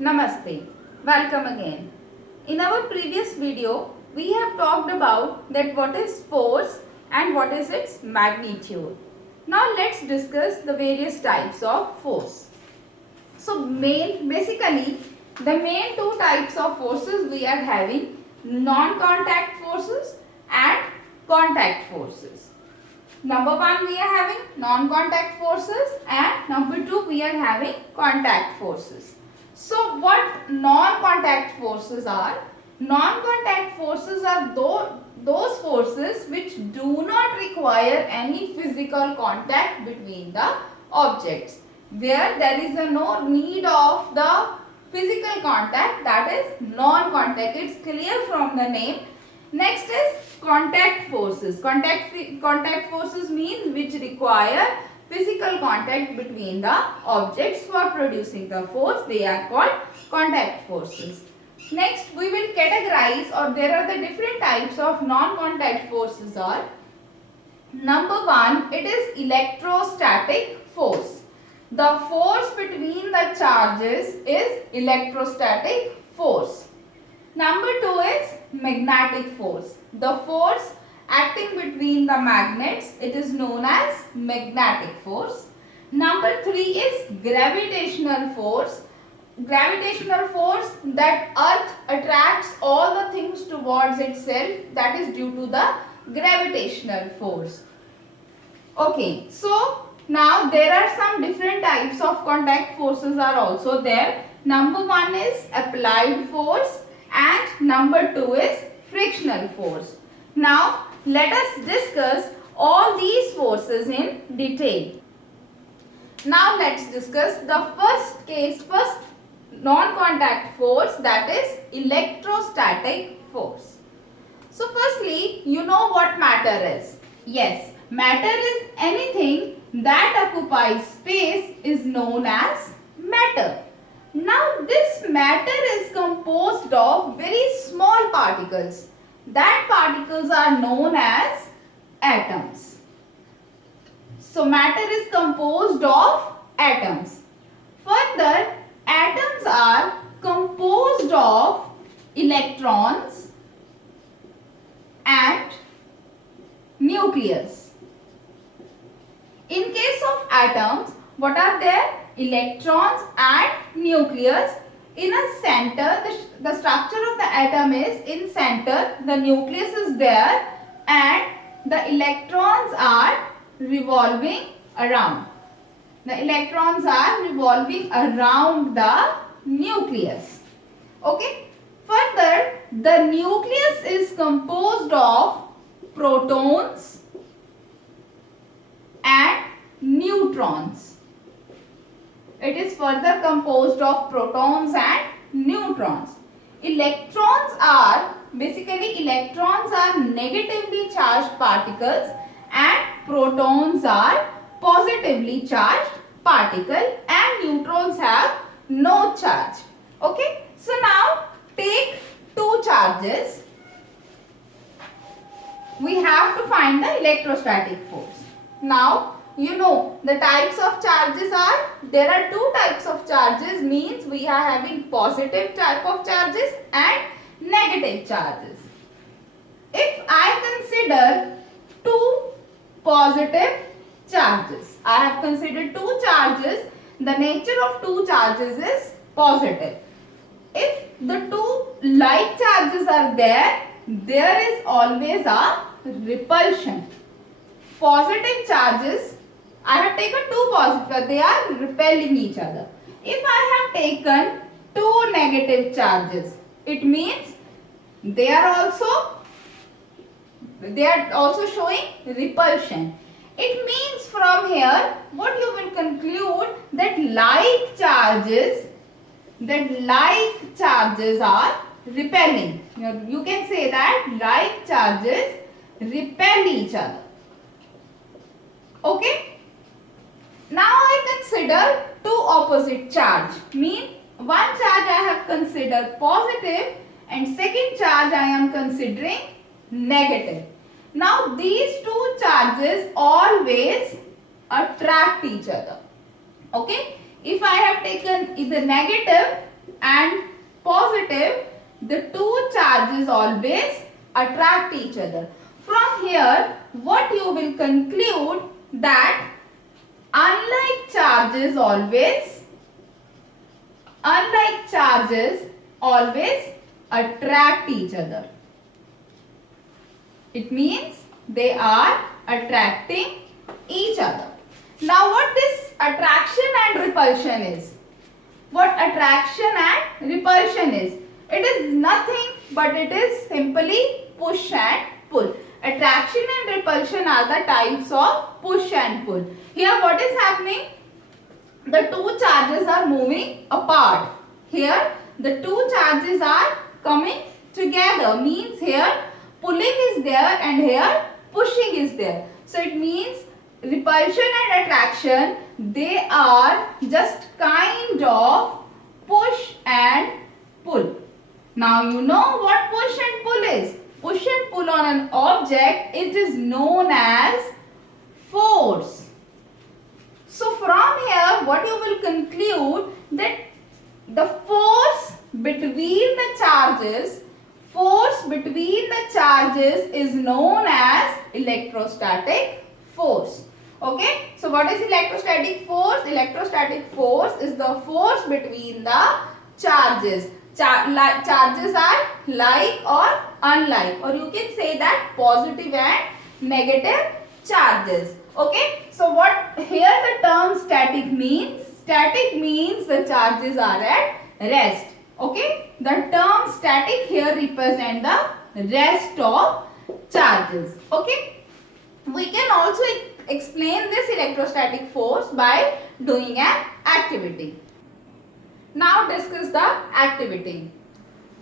Namaste. Welcome again. In our previous video, we have talked about that what is force and what is its magnitude. Now let's discuss the various types of force. So basically the main two types of forces we are having, non-contact forces and contact forces. Number one we are having non-contact forces and number two we are having contact forces. So what non-contact forces are? Non-contact forces are those forces which do not require any physical contact between the objects. Where there is no need of the physical contact, that is non-contact. It's clear from the name. Next is contact forces. Contact forces means which require physical contact between the objects for producing the force. They are called contact forces. Next we will categorize, or there are the different types of non-contact forces are. Number one, it is electrostatic force. The force between the charges is electrostatic force. Number two is magnetic force. The force acting between the magnets, it is known as magnetic force. Number three is gravitational force. Gravitational force, that earth attracts all the things towards itself, that is due to the gravitational force. Okay, so now there are some different types of contact forces are also there. Number one is applied force and number two is frictional force. Now let us discuss all these forces in detail. Now let's discuss the first non-contact force, that is electrostatic force. So firstly, you know what matter is. Yes, matter is anything that occupies space is known as matter. Now this matter is composed of very small particles. That particles are known as atoms. So matter is composed of atoms. Further, atoms are composed of electrons and nucleus. In case of atoms, what are there? Electrons and nucleus. In a center, the structure of the atom is in center, the nucleus is there and the electrons are revolving around. The electrons are revolving around the nucleus. Okay. Further, the nucleus is composed of protons and neutrons. It is further composed of protons and neutrons. Electrons are negatively charged particles and protons are positively charged particle and neutrons have no charge. Okay. So now take two charges. We have to find the electrostatic force. Now you know the types of charges are, there are two types of charges, means we are having positive type of charges and negative charges. If I consider two positive charges, I have considered two charges, the nature of two charges is positive. If the two like charges are there, there is always a repulsion. Positive charges, I have taken two positive, they are repelling each other. If I have taken two negative charges, it means they are also showing repulsion. It means from here what you will conclude, that like charges are repelling. You can say that like charges repel each other. Okay. Now I consider two opposite charge. Mean one charge I have considered positive and second charge I am considering negative. Now these two charges always attract each other. Okay. If I have taken either negative and positive, the two charges always attract each other. From here, what you will conclude that unlike charges always attract each other. It means they are attracting each other. Now what this attraction and repulsion is? What attraction and repulsion is? It is nothing but it is simply push and pull. Attraction and repulsion are the types of push and pull. Here what is happening? The two charges are moving apart. Here the two charges are coming together. Means here pulling is there and here pushing is there. So it means repulsion and attraction, they are just kind of push and pull. Now you know what push and pull is. Push and pull on an object, it is known as force. So from here what you will conclude that the force between the charges is known as electrostatic force. Okay, so what is electrostatic force? Electrostatic force is the force between the charges. Charges are like or unlike, or you can say that positive and negative charges. Okay, so what here the term static means? Static means the charges are at rest. Okay, the term static here represent the rest of charges. Okay, we can also explain this electrostatic force by doing an activity. Now discuss the activity.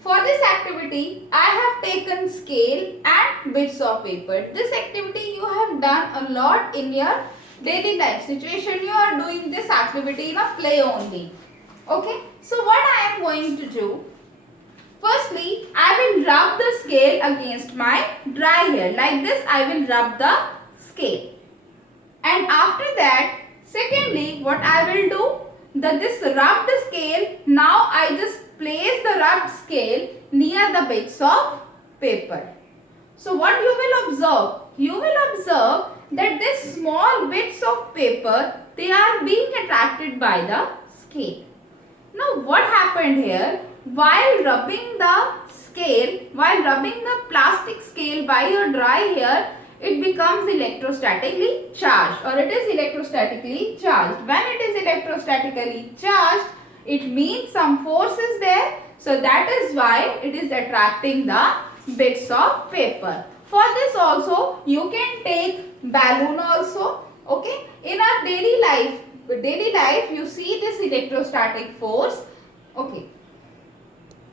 For this activity, I have taken scale and bits of paper. This activity you have done a lot in your daily life situation. You are doing this activity in a play only. Okay, so what I am going to do? Firstly, I will rub the scale against my dry hair. Like this, I will rub the scale. And after that, secondly, what I will do? This rubbed scale, now I just place the rubbed scale near the bits of paper. So what you will observe? You will observe that these small bits of paper, they are being attracted by the scale. Now what happened here? While rubbing the plastic scale by your dry hair, it becomes electrostatically charged, or it is electrostatically charged. When it is electrostatically charged, it means some force is there. So that is why it is attracting the bits of paper. For this also, you can take balloon also. Okay, in our daily life you see this electrostatic force. Okay,